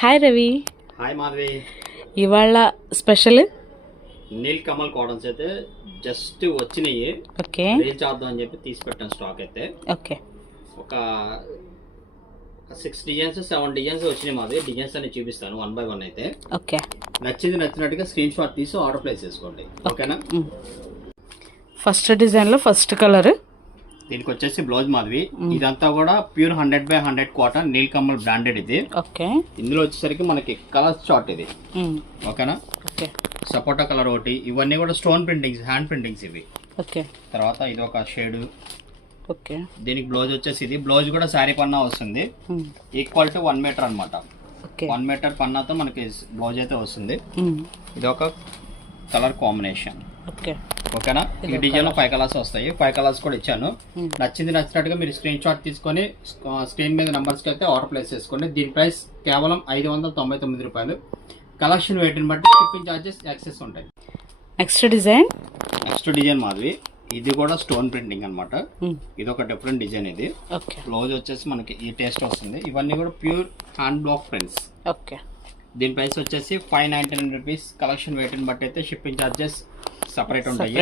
Hi Ravi. Hi Madhavi. ఇవాళ special Neel Kamal cottons అయితే just వచ్చినాయి. ఓకే, రీల్ చేద్దాం అని చెప్పి తీసి పెట్టాను స్టాక్ అయితే. ఓకే, ఒక 6 డిజైన్స్ 7 డిజైన్స్ వచ్చినాయి. మాది డిజైన్స్ అన్ని చూపిస్తాను 1 by 1 అయితే. ఓకే, నచ్చినట్టుగా స్క్రీన్ షాట్ తీసి ఆర్డర్ ప్లేస్ చేసుకోండి. ఓకేనా? ఫస్ట్ డిజైన్ లో ఫస్ట్ కలర్. దీనికి వచ్చేసి బ్లౌజ్ మాధవి. ఇదంతా కూడా pure 100 by 100 cotton Neel Kamal branded ఇది. ఓకే, ఇందులో వచ్చేసరికి మనకి కలర్ చార్ట్ ఇది. ఓకేనా? ఓకే, సపోటా కలర్ ఒకటి. ఇవన్నీ కూడా స్టోన్ ప్రింటింగ్స్, హ్యాండ్ ప్రింటింగ్స్ ఇవి. ఓకే, తర్వాత ఇది ఒక షేడ్. ఓకే, దీనికి బ్లౌజ్ వచ్చేసి ఇది. బ్లౌజ్ కూడా శారీ పన్నా వస్తుంది. ఈక్వల్ టు 1 మీటర్ అనమాట. 1 మీటర్ పన్నాతో మనకి బ్లౌజ్ అయితే వస్తుంది. ఇది ఒక కలర్ కాంబినేషన్. ఓకే, ఓకేనా? ఈ డిజైన్ లో 5 కలర్స్ వస్తాయి. 5 కలర్స్ కూడా ఇచ్చాను. నచ్చినట్టుగా మీరు స్క్రీన్ షాట్ తీసుకొని స్క్రీన్ మీద నంబర్స్ కి అయితే ఆర్డర్ ప్లేస్ చేసుకోండి. దీని ప్రైస్ కేవలం 599 రూపాయలు. కలెక్షన్ వెయిట్ ని బట్టి షిప్పింగ్ చార్జెస్ యాక్సెస్ ఉంటాయి. Next design Madhavi. ఇది కూడా స్టోన్ ప్రింటింగ్ అనమాట. ఇది ఒక డిఫరెంట్ డిజైన్ ఇది. బ్లౌజ్ వచ్చేసి మనకి ఈ టేస్ట్ వస్తుంది. ఇవన్నీ కూడా pure hand block prints. Okay, దీని ప్రైస్ వచ్చేసి 599 రూపీస్. కలెక్షన్ వెయిట్ ని బట్టి అయితే షిప్పింగ్ చార్జెస్ సపరేట్ ఉంటాయి.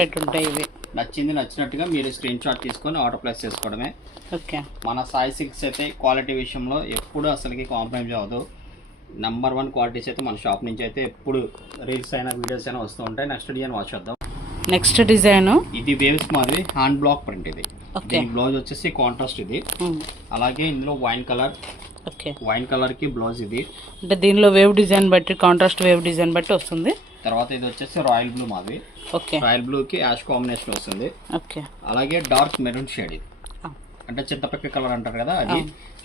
నచ్చినట్టుగా మీరు స్క్రీన్ షాట్ తీసుకొని ఆర్డర్ ప్లేస్ చేసుకోవడమే. ఓకే, మన సాయి సిల్క్స్ అయితే క్వాలిటీ విషయంలో ఎప్పుడు అసలుకి కాంప్రమైజ్ అవ్వదు. నంబర్ 1 క్వాలిటీస్ అయితే మన షాప్ నుంచి అయితే ఎప్పుడు రీల్స్ అయినా వీడియోస్ అయినా వస్తూ ఉంటాయి. నెక్స్ట్ డిజైన్ వాచ్ చేద్దాం. నెక్స్ట్ డిజైన్ ఇది వేవ్స్ మాదిరి హ్యాండ్ బ్లాక్ ప్రింట్ ఇది. దీని బ్లౌజ్ వచ్చేసి కాంట్రాస్ట్ ఇది. అలాగే ఇందులో వైన్ కలర్ కి బ్లౌజ్ ఇది. అంటే దీనిలో వేవ్ డిజైన్ బట్టి, కాంట్రాస్ట్ వేవ్ డిజైన్ బట్టి వస్తుంది. తర్వాత ఇది వచ్చేసి రాయల్ బ్లూ మాది. ఓకే, రాయల్ బ్లూ కి యాష్ కాంబినేషన్ వస్తుంది. ఓకే, అలాగే డార్క్ మెరూన్ షేడ్ ఇది. అంటే చింతపక్క కలర్ అంటారు కదా అది.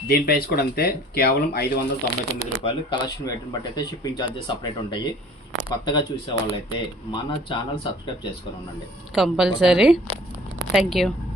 దీని ప్రైస్ కూడా అంతే, కేవలం 599 రూపాయలు. కలెక్షన్ వెయిట్ బట్టి అయితే షిప్పింగ్ ఛార్జెస్ సపరేట్ ఉంటాయి. కొత్తగా చూసే వాళ్ళైతే మన ఛానల్ సబ్స్క్రైబ్ చేసుకొని ఉండండి కంపల్సరీ. Thank you.